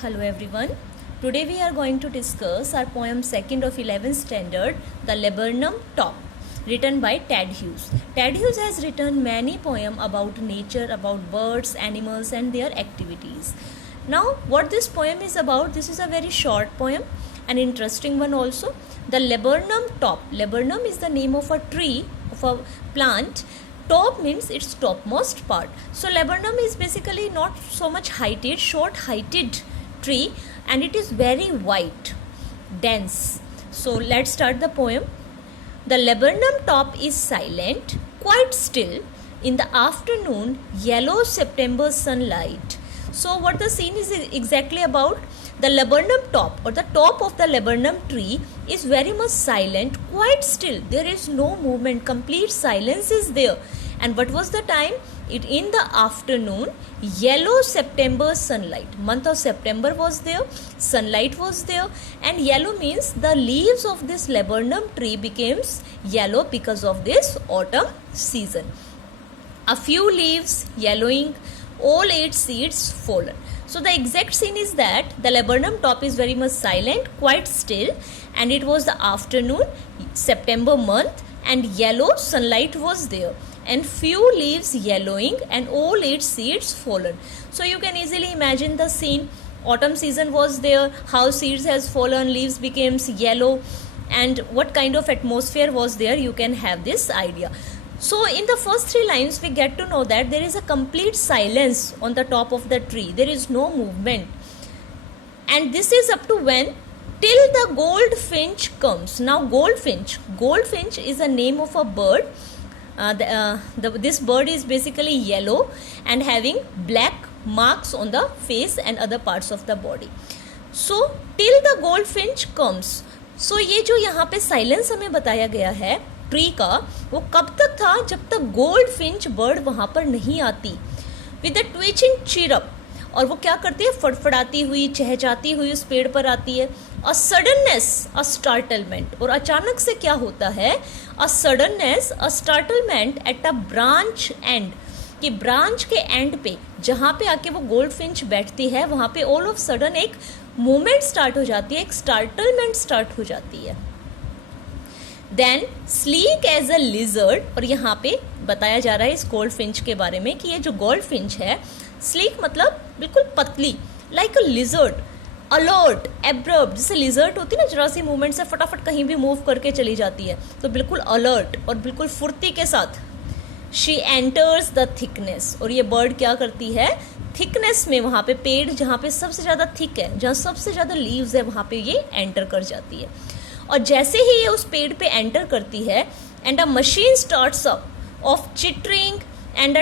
Hello everyone. Today we are going to discuss our poem 2nd of 11th standard, The Laburnum Top, written by Ted Hughes. Ted Hughes has written many poems about nature, about birds, animals and their activities. Now what this poem is about, this is a very short poem, an interesting one also. The Laburnum Top. Laburnum is the name of a tree, of a plant. Top means its topmost part. So laburnum is basically not so much heighted, short heighted tree, and it is very white, dense. So let's start the poem. The laburnum top is silent, quite still, in the afternoon yellow September sunlight. So what the scene is exactly about, the laburnum top or the top of the laburnum tree is very much silent, quite still. There is no movement, complete silence is there. And what was the time? In the afternoon, yellow September sunlight. Month of September was there, sunlight was there, and yellow means the leaves of this laburnum tree becomes yellow because of this autumn season. A few leaves yellowing, all 8 seeds fallen. So the exact scene is that the laburnum top is very much silent, quite still, and it was the afternoon, September month, and yellow sunlight was there, and few leaves yellowing and all 8 seeds fallen. So you can easily imagine the scene. Autumn season was there, how seeds has fallen, leaves becomes yellow, and what kind of atmosphere was there, you can have this idea. So in the first 3 lines we get to know that there is a complete silence on the top of the tree. There is no movement. And this is up to when? Till the goldfinch comes. Now goldfinch is a name of a bird. This bird is basically yellow and having black marks on the face and other parts of the body. So till the goldfinch comes. So ये जो यहाँ पे silence हमें बताया गया है tree का, वो कब तक था? जब तक गोल्ड फिंच बर्ड वहां पर नहीं आती. विद द ट्विचिंग चिरअप, और वो क्या करती है? फड़फड़ाती हुई, चहचहाती हुई उस पेड़ पर आती है. अ सडननेस, अ स्टार्टलमेंट, और अचानक से क्या होता है? A suddenness, a startlement at a branch end, कि ब्रांच के एंड पे जहाँ पे आके वो गोल्ड फिंच बैठती है वहाँ पे ऑल ऑफ सडन एक मूवमेंट स्टार्ट हो जाती है, एक स्टार्टलमेंट स्टार्ट हो जाती है. Then sleek as a lizard, और यहाँ पे बताया जा रहा है इस गोल्ड फिंच के बारे में कि ये जो गोल्ड फिंच है, स्लीक मतलब बिल्कुल पतली, लाइक अ लिजर्ड, अलर्ट, एब्रप्ट, जैसे लिजर्ड होती है ना, जरा सी मूवमेंट से फटाफट कहीं भी मूव करके चली जाती है, तो बिल्कुल अलर्ट और बिल्कुल फुर्ती के साथ. शी एंटर्स द थिकनेस, और ये बर्ड क्या करती है? थिकनेस में, वहाँ पे पेड़ जहाँ पे सबसे ज़्यादा थिक है, जहाँ सबसे ज़्यादा लीव्स है, वहाँ पे ये एंटर कर जाती है. और जैसे ही ये उस पेड़ पे एंटर करती है, and a machine starts up of chittering and a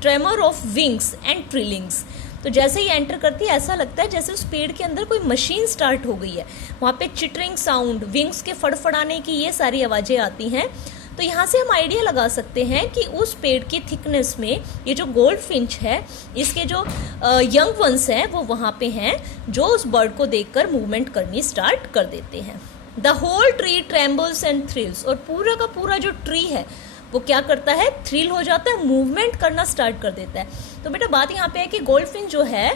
tremor of wings and trillings. तो जैसे ही एंटर करती है ऐसा लगता है जैसे उस पेड़ के अंदर कोई मशीन स्टार्ट हो गई है. वहाँ पे चिटरिंग साउंड, विंग्स के फड़फड़ाने की ये सारी आवाज़ें आती हैं. तो यहाँ से हम आइडिया लगा सकते हैं कि उस पेड़ की थिकनेस में ये जो गोल्ड फिंच है, इसके जो यंग वंस हैं वो वहाँ पे हैं, जो उस बर्ड को देखकर मूवमेंट करनी स्टार्ट कर देते हैं. The whole tree trembles and thrills, और पूरा का पूरा जो ट्री है वो क्या करता है? थ्रिल हो जाता है, मूवमेंट करना स्टार्ट कर देता है. तो बेटा बात यहाँ पे है कि गोल्ड फिंच जो है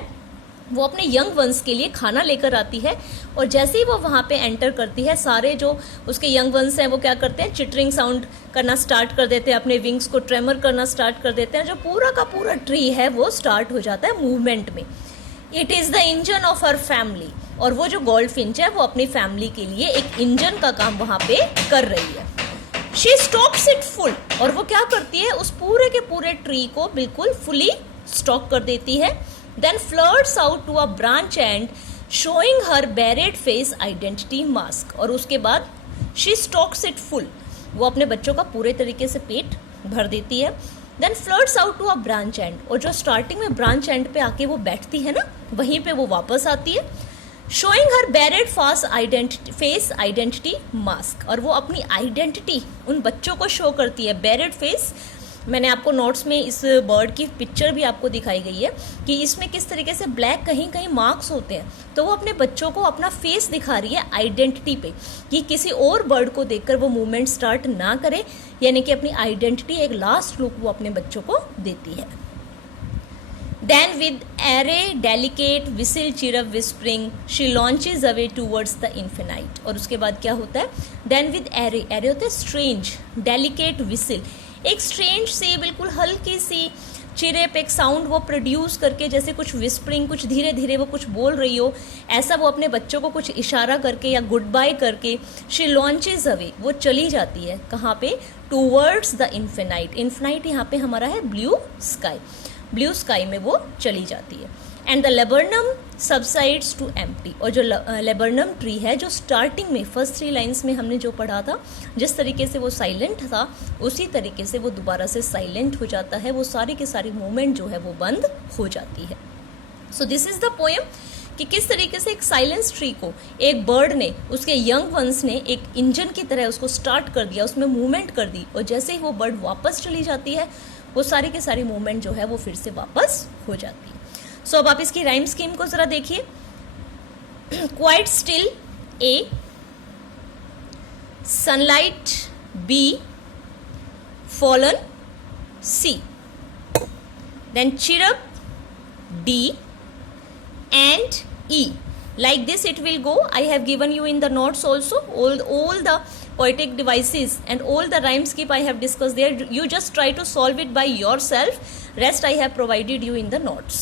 वो अपने यंग वंस के लिए खाना लेकर आती है, और जैसे ही वो वहाँ पे एंटर करती है, सारे जो उसके यंग वंस हैं वो क्या करते हैं? चिटरिंग साउंड करना स्टार्ट कर देते हैं, अपने विंग्स को ट्रेमर करना स्टार्ट कर देते हैं. जो पूरा का पूरा ट्री है वो स्टार्ट हो जाता है मूवमेंट में. It is the engine of her family, और वो जो गोल्ड फिंच है वो अपनी फैमिली के लिए एक इंजन का काम वहाँ पे कर रही है. शी स्टॉक्स इट फुल, और वो क्या करती है? उस पूरे के पूरे ट्री को बिल्कुल फुली स्टॉक कर देती है. Then flirts out to a branch end showing her bared face identity mask, और उसके बाद शी स्टॉक्स इट फुल, वो अपने बच्चों का पूरे तरीके से पेट भर देती है. Then flirts out to a branch and, और जो स्टार्टिंग में ब्रांच एंड पे आके वो बैठती है ना, वहीं पे वो वापस आती है. Showing her bared face identity mask, और वो अपनी आइडेंटिटी उन बच्चों को शो करती है. बेरेड फेस, मैंने आपको नोट्स में इस बर्ड की पिक्चर भी आपको दिखाई गई है कि इसमें किस तरीके से ब्लैक कहीं कहीं मार्क्स होते हैं. तो वो अपने बच्चों को अपना फेस दिखा रही है आइडेंटिटी पे, कि किसी और बर्ड को देखकर वो मूवमेंट स्टार्ट ना करे, यानी कि अपनी आइडेंटिटी, एक लास्ट लुक वो अपने बच्चों को देती है. Then with array delicate whistle chirrup whispering she launches away towards the infinite. और उसके बाद क्या होता है? Then with array होता है strange, delicate whistle, एक strange सी बिल्कुल हल्की सी चिरप एक साउंड वो प्रोड्यूस करके, जैसे कुछ विस्परिंग, कुछ धीरे धीरे वो कुछ बोल रही हो, ऐसा वो अपने बच्चों को कुछ इशारा करके या गुड बाय करके शी लॉन्चेज अवे, वो चली जाती है कहाँ पे? Towards the infinite. इन्फिनाइट यहाँ पे हमारा है ब्लू स्काई. ब्लू स्काई में वो चली जाती है. And the laburnum subsides to empty. और जो लेबरनम ट्री है, जो स्टार्टिंग में फर्स्ट 3 लाइन्स में हमने जो पढ़ा था, जिस तरीके से वो साइलेंट था उसी तरीके से वो दोबारा से साइलेंट हो जाता है. वो सारी की सारी मूवमेंट जो है वो बंद हो जाती है. So this is the poem कि किस तरीके से एक साइलेंस ट्री को एक बर्ड ने, उसके यंग वंस ने एक इंजन की तरह उसको स्टार्ट कर दिया, उसमें मूवमेंट कर दी, और जैसे ही वो बर्ड वापस चली जाती है वो सारी की सारी मूवमेंट जो है वो फिर से वापस हो जाती है. सो अब आप इसकी राइम स्कीम को जरा देखिए. Quite still A, sunlight B, fallen C, then chirp D and E. Like this it will go. I have given you in the notes also all the poetic devices and all the rhyme scheme I have discussed there. You just try to solve it by yourself. Rest I have provided you in the notes.